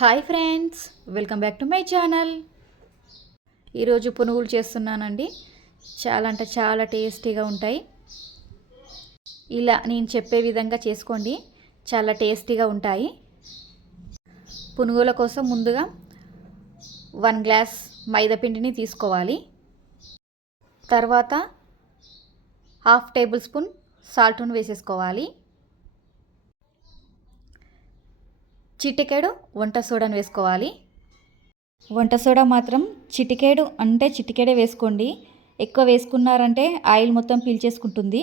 Hi friends, welcome back to my channel. ఈరోజు పునుగులు చేస్తున్నానండి. చాలా అంటే చాలా టేస్టీగా ఉంటాయి. ఇలా నేను చెప్పే విధంగా చేసుకోండి, చాలా టేస్టీగా ఉంటాయి. పునుగుల కోసం ముందుగా 1 గ్లాస్ మైదా పిండిని తీసుకోవాలి. తర్వాత 1/2 టేబుల్ స్పూన్ సాల్ట్ను వేసేసుకోవాలి. చిటికెడు వంట సోడాను వేసుకోవాలి. వంట సోడా మాత్రం చిటికెడు అంటే చిటికెడే వేసుకోండి. ఎక్కువ వేసుకున్నారంటే ఆయిల్ మొత్తం పీల్చేసుకుంటుంది.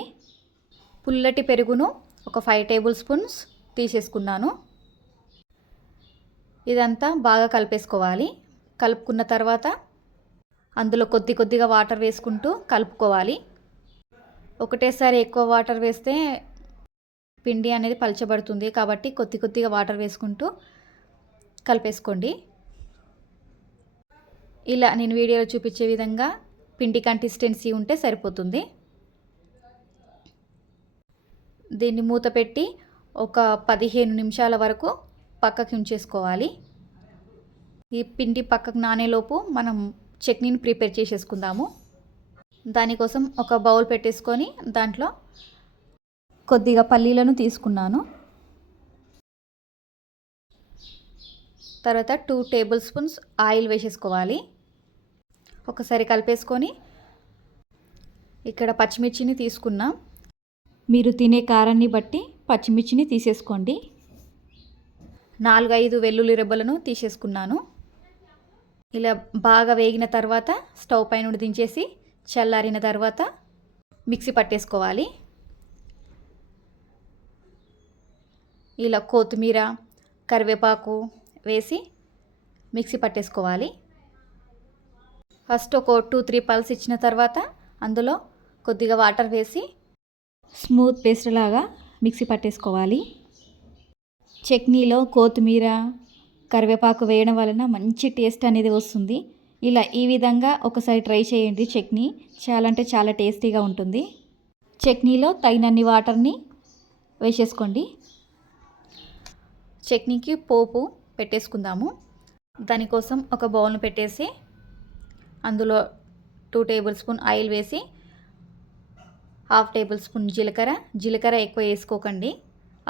పుల్లటి పెరుగును ఒక 5 టేబుల్ స్పూన్స్ తీసేసుకున్నాను. ఇదంతా బాగా కలిపేసుకోవాలి. కలుపుకున్న తర్వాత అందులో కొద్దిగా వాటర్ వేసుకుంటూ కలుపుకోవాలి. ఒకటేసారి ఎక్కువ వాటర్ వేస్తే పిండి అనేది పలచబడుతుంది, కాబట్టి కొద్దిగా వాటర్ వేసుకుంటూ కలిపేసుకోండి. ఇలా నేను వీడియోలో చూపించే విధంగా పిండి కన్సిస్టెన్సీ ఉంటే సరిపోతుంది. దీన్ని మూత పెట్టి ఒక 15 నిమిషాల వరకు పక్కకి ఉంచేసుకోవాలి. ఈ పిండి పక్కకు నానేలోపు మనం చట్నీని ప్రిపేర్ చేసేసుకుందాము. దానికోసం ఒక బౌల్ పెట్టేసుకొని దాంట్లో కొద్దిగా పల్లీలను తీసుకున్నాను. తర్వాత 2 టేబుల్ స్పూన్స్ ఆయిల్ వేసేసుకోవాలి. ఒకసారి కలిపేసుకొని ఇక్కడ పచ్చిమిర్చిని తీసుకున్నాం. మీరు తినే కారాన్ని బట్టి పచ్చిమిర్చిని తీసేసుకోండి. 4-5 వెల్లుల్లి రెబ్బలను తీసేసుకున్నాను. ఇలా బాగా వేగిన తర్వాత స్టవ్ పై నుండి దించేసి చల్లారిన తర్వాత మిక్సీ పట్టేసుకోవాలి. ఇలా కొత్తిమీర, కరివేపాకు వేసి మిక్సీ పట్టేసుకోవాలి. ఫస్ట్ ఒక 2-3 పల్స్ ఇచ్చిన తర్వాత అందులో కొద్దిగా వాటర్ వేసి స్మూత్ పేస్ట్ లాగా మిక్సీ పట్టేసుకోవాలి. చట్నీలో కొత్తిమీర, కరివేపాకు వేయడం వలన మంచి టేస్ట్ అనేది వస్తుంది. ఇలా ఈ విధంగా ఒకసారి ట్రై చేయండి. చట్నీ చాలా అంటే చాలా టేస్టీగా ఉంటుంది. చట్నీలో తగినన్ని వాటర్ని వేసేసుకోండి. చట్నీకి పోపు పెట్టేసుకుందాము. దానికోసం ఒక బౌల్ను పెట్టేసి అందులో 2 టేబుల్ స్పూన్ ఆయిల్ వేసి 1/2 టేబుల్ స్పూన్ జీలకర్ర ఎక్కువ వేసుకోకండి.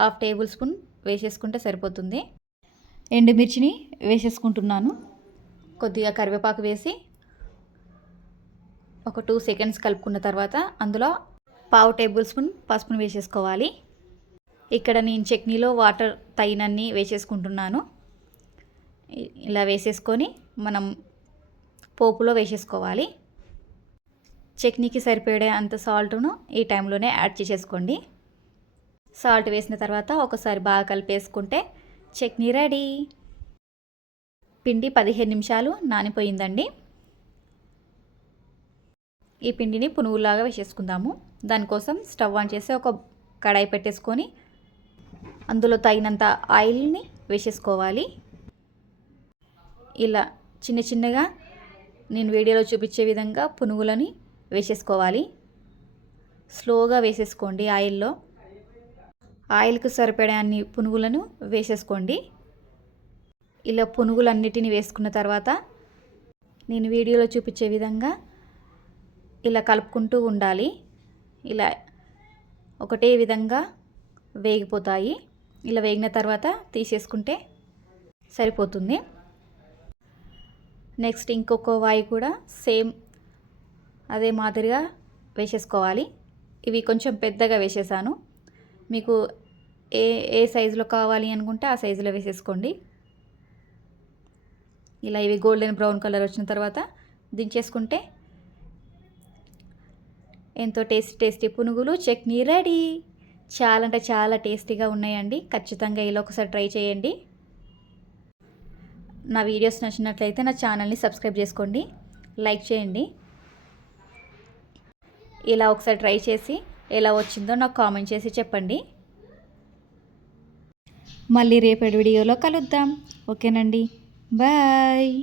1/2 టేబుల్ స్పూన్ వేసేసుకుంటే సరిపోతుంది. ఎండుమిర్చిని వేసేసుకుంటున్నాను. కొద్దిగా కరివేపాకు వేసి ఒక 2 సెకండ్స్ కలుపుకున్న తర్వాత అందులో 1/2 టేబుల్ స్పూన్ పసుపును వేసేసుకోవాలి. ఇక్కడ నేను చట్నీలో వాటర్ తగినన్ని వేసేసుకుంటున్నాను. ఇలా వేసేసుకొని మనం పోపులో వేసేసుకోవాలి. చట్నీకి సరిపడే అంత సాల్ట్ను ఈ టైంలోనే యాడ్ చేసేసుకోండి. సాల్ట్ వేసిన తర్వాత ఒకసారి బాగా కలిపేసుకుంటే చట్నీ రెడీ. పిండి 15 నిమిషాలు నానిపోయిందండి. ఈ పిండిని పునుగులాగా వేసేసుకుందాము. దానికోసం స్టవ్ ఆన్ చేసి ఒక కడాయి పెట్టేసుకొని అందులో తగినంత ఆయిల్ని వేసేసుకోవాలి. ఇలా చిన్నగా నేను వీడియోలో చూపించే విధంగా పునుగులని వేసేసుకోవాలి. స్లోగా వేసేసుకోండి. ఆయిల్కి సరిపడే అన్ని పునుగులను వేసేసుకోండి. ఇలా పునుగులన్నిటిని వేసుకున్న తర్వాత నేను వీడియోలో చూపించే విధంగా ఇలా కలుపుకుంటూ ఉండాలి. ఇలా ఒకటే విధంగా వేగిపోతాయి. ఇలా వేగిన తర్వాత తీసేసుకుంటే సరిపోతుంది. నెక్స్ట్ ఇంకొక వాయి కూడా సేమ్ అదే మాదిరిగా వేసేసుకోవాలి. ఇవి కొంచెం పెద్దగా వేసేసాను. మీకు ఏ సైజులో కావాలి అనుకుంటే ఆ సైజులో వేసేసుకోండి. ఇలా ఇవి గోల్డెన్ బ్రౌన్ కలర్ వచ్చిన తర్వాత దించేసుకుంటే ఎంతో టేస్టీ పునుగులు చట్నీ రెడీ. చాలా అంటే చాలా టేస్టీగా ఉన్నాయండి. ఖచ్చితంగా ఇలా ఒకసారి ట్రై చేయండి. నా వీడియోస్ నచ్చినట్లయితే నా ఛానల్ని సబ్స్క్రైబ్ చేసుకోండి, లైక్ చేయండి. ఇలా ఒకసారి ట్రై చేసి ఎలా వచ్చిందో నాకు కామెంట్ చేసి చెప్పండి. మళ్ళీ రేపటి వీడియోలో కలుద్దాం. ఓకేనండి, బాయ్.